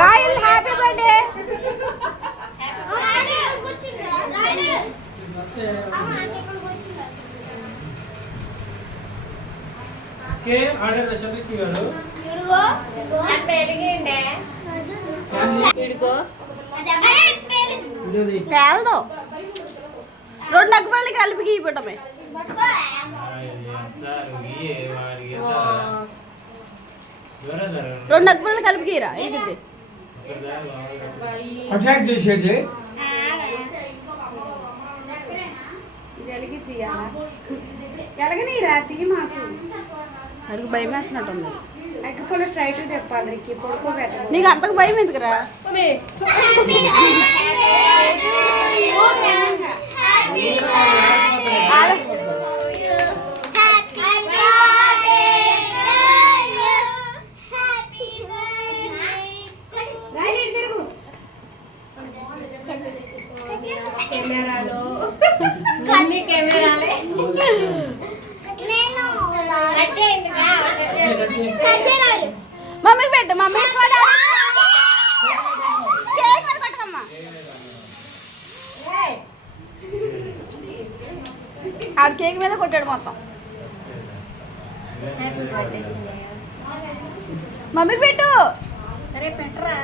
Rahul, happy birthday. के आड़े रचने की गलो इड़गो मैं पहली की इंडे इड़गो अरे पहली पहल दो रोड लगभग लगा लेंगे ये बटमें రెండు అగ్గుపల్లి కలిపి గీరా ఇది అటాక్ చేసేది? అడుగు భయం వేస్తున్నట్టుంది. స్ట్రైట్ నీకు అంతకు భయం ఎందుకురా? ఆడ- మమ్మీకి పెట్టు మమ్మీ. కేక్ మీద పట్టుకమ్మా ఆడ కేక్ మీద కొట్టాడు మొత్తం. మమ్మీకి పెట్టు. పెట్టరా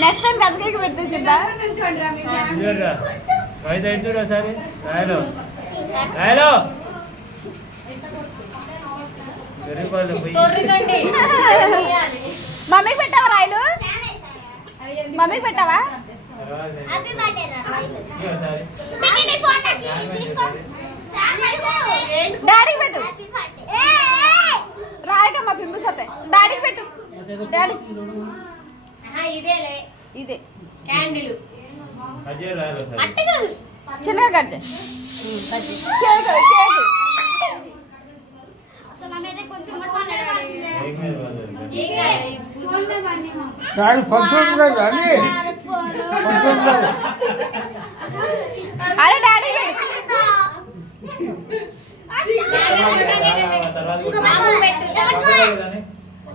నెక్స్ట్ టైం పెద్ద కేక్ పెట్టి అయితే చూడు ఒకసారి రాయలో రాయలో మమ్మీకి పెట్టావా రాయలు మమ్మీకి పెట్టావా డాడీకి పెట్టు రాయకమ్మా పింపుల్స్ వస్తాయి డాడీకి పెట్టు డాడీ ఇదేలే ఇదే క్యాండిల్ చిన్నగా కట్ అరే డాడీ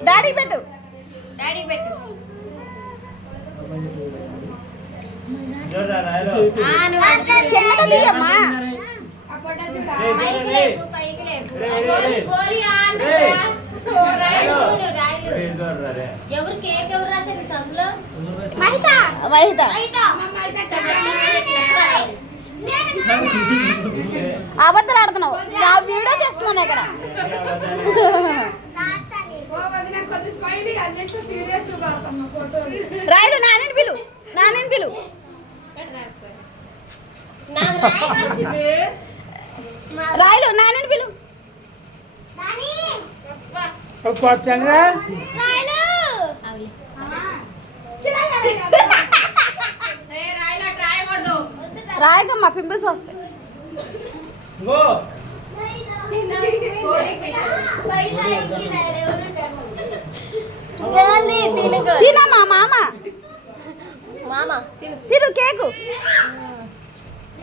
డాడీ పెట్టు డాడీ పెట్టు చూడరా రాయలో ఆ, నువ్వు అటు చూడు. చిన్నగా తీయమ్మా. రే, రే, రే. రే. రా. రే. అబద్ధాలు ఆడుతున్నావు. నా వీడియో చేస్తున్నాను ఇక్కడ. కొద్ది స్మైలీ అన్నింటిలో సీరియస్ బాగుంది ఫోటోలు రాయలు నాని పిలు నాని పిలు నాకు రాయవలసింది రాయలు నాని పిలు పచ్చంగా పింపుల్స్ వస్తాయి తినమ్మా మామ మామ తిను కేకు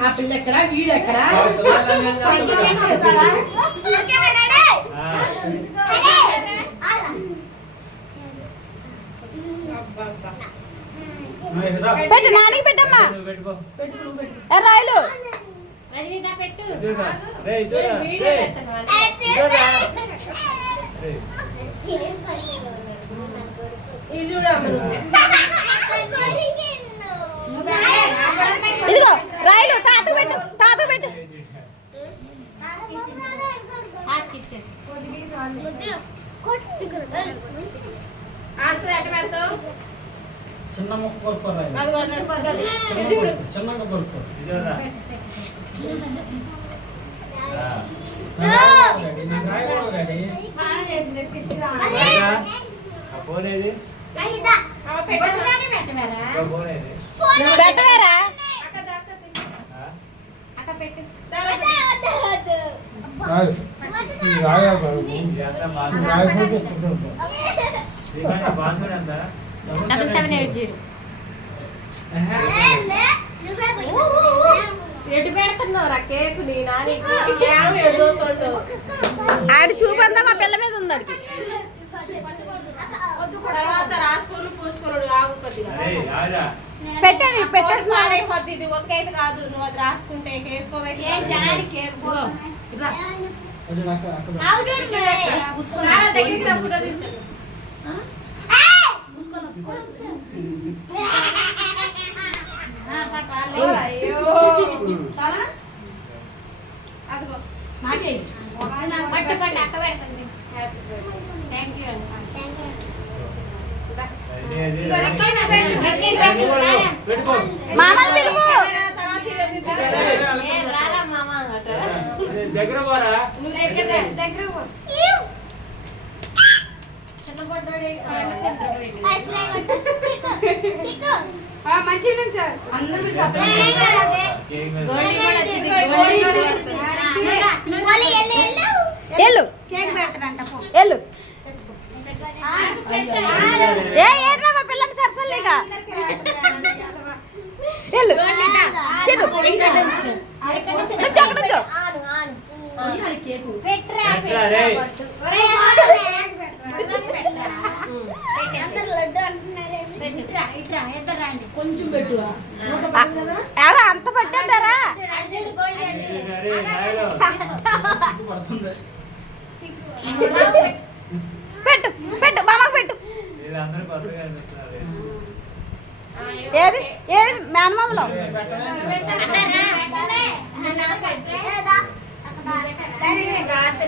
ఆ పిల్ల ఎక్కడ వీడు ఎక్కడ. పెట్టు నానికి పెట్టమ్మా రాయలు రజనీతా పెట్టు చూడమ్మా ఇదిగో రాయలు తాతకు పెట్టు తాతకు పెట్టు. చిన్న ముక్క కొట్టదు. చిన్న కొరుకు, కొరుకో ఫోన్ ఏది? పెట్టవేరా? Double seven eight zero. ఎటు పెడుతున్నావురా కేకు ఆడి చూపంతా మా పిల్ల మీద ఉంది ఆడికి. తర్వాత రాసుకోరు పూసుకోరు ఆగు కొద్దిగా. పెట్టండి పెట్టేసిన పాడైపోద్ది ఇది ఒక్కైతే కాదు నువ్వు అది రాసుకుంటే దగ్గరికి రా, ఫోటో అదిగో నాకే పట్టు పట్టు అక్క పెడుతుంది థ్యాంక్ యూ అది అది ఇదిగో రెక్కైనా పెట్టు. పెట్టుకో, పెట్టుకో మామని పిలువు తర్వాత ఇవన్నీ తిరగరా. ఏ, రారా మామ అట. అది దగ్గర పోరా నువ్వు దగ్గర పో. నుంచారు అందరూ కేక్ మీద. గోళీ తిను నుంచో అక్కడ నుంచో ఆను, ఆను. ఎట్లా రే ఆ, ఎవరో అంత పట్టేద్దారా అరే నాయుడు పడుతుంది పెట్టు పెట్టు మామకు పెట్టు వీళ్ళందరూ కొత్తగా అనిపిస్తున్నారు ఏది ఏది మేనమామలో రాత్రి నాకు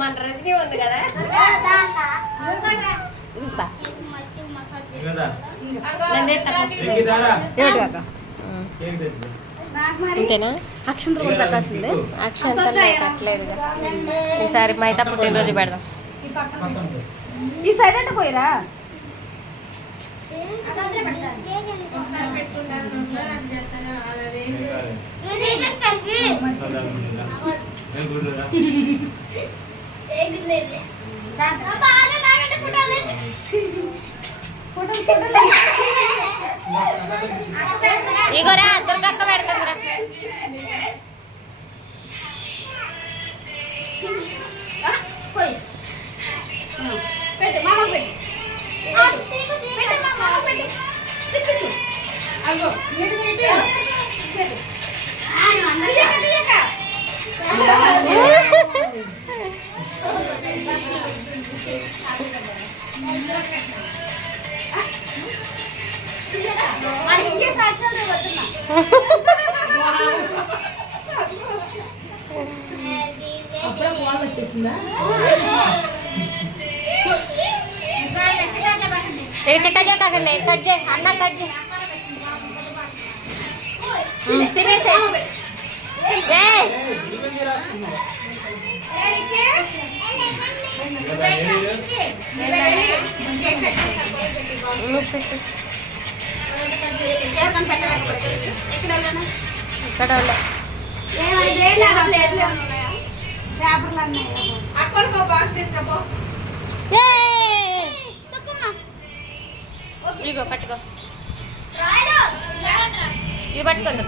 మన రజనీ ఉంది కదా నన్ను ఎత్తరా? అంతేనా? అక్షంతలు కూడా పెట్టాల్సిందే అక్షంతలు కట్టలేదు ఈసారి మైట పుట్టినరోజు పెడదాం. పక్కన ఈ సైడ్ అంటే పోయిరా? ఒకసారి చిక్క చేయకండి కట్ చేయి అన్న కట్ చేయి తినేసే ఇక్కడ ఇదిగో పట్టుకో. ఇవి పట్టుకోండి